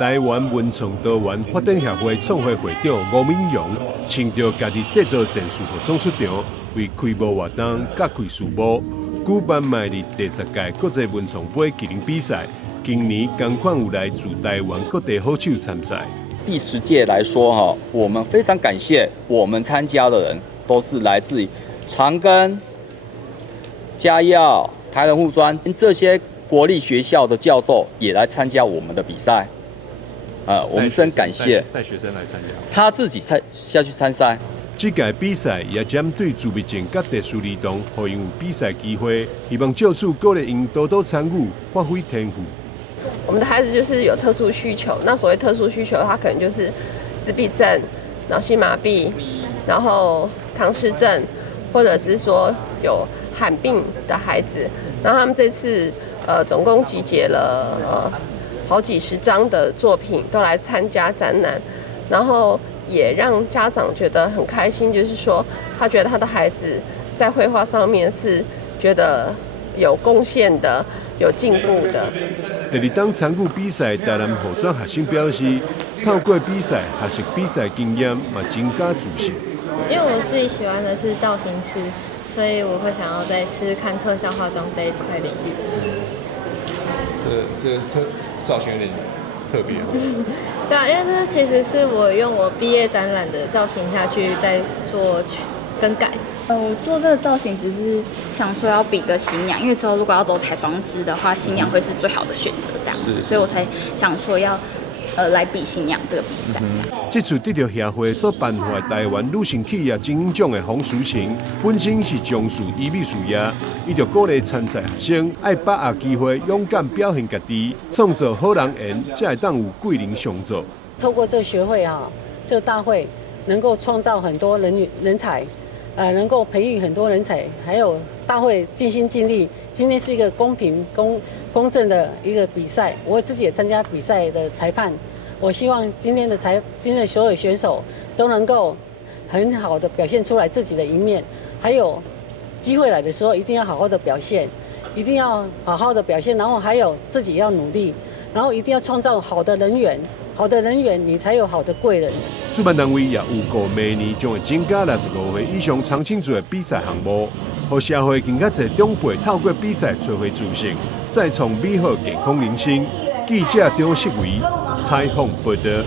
台湾文创多元发展协会创会会长吴敏阳，请着家己制作战术服装出场，为开幕活动加开序幕。举办迈入第10届国际文创杯麒麟比赛，今年同款有来自台湾各地好手参赛。第10届来说我们非常感谢我们参加的人都是来自于长庚、嘉药、台人护专这些国立学校的教授也来参加我们的比赛。我们深感谢带学生来参加，他自己下去参赛。这届比赛也针对自闭症甲特殊儿童，让因有比赛机会，希望借此鼓励因多多参与，发挥天赋。我们的孩子就是有特殊需求，那所谓特殊需求，他可能就是自闭症、脑性麻痹，然后唐氏症，或者是说有罕病的孩子。然后他们这次总共集结了好几十张的作品，都来参加展览，然后也让家长觉得很开心，就是说他觉得他的孩子在绘画上面是觉得有贡献的、有进步的。第2档参与比赛，台南护专学生表示，透过比赛学习比赛经验，嘛增加自信。因为我自己喜欢的是造型师，所以我会想要再试试看特效化妆这一块领域。这造型有点特别。对啊，因为这其实是我用我毕业展览的造型下去再做更改。我做这个造型只是想说要比个新娘，因为之后如果要走彩妆师的话，新娘会是最好的选择，这样子，所以我才想说要来比新娘这个比赛。这次得到协会所颁发台湾女性企业精英奖的洪淑琴，本身是从事医美事业，伊就鼓励参赛学生爱把握机会，勇敢表现家己，创造好人缘，才会当有贵人相助。透过这个学会这个大会能够创造很多人才。能够培育很多人才，还有大会尽心尽力。今天是一个公平、公正的一个比赛，我自己也参加比赛的裁判。我希望今天的所有选手都能够很好的表现出来自己的一面，还有机会来的时候一定要好好的表现，一定要好好的表现，然后还有自己要努力，然后一定要创造好的人缘。好的人缘，你才有好的贵人。主办单位也预告，明年将会增加65岁以上长青组的比赛项目，让社会更加侪长辈透过比赛找回自信，再创美好健康人生。记者张世维采访报道。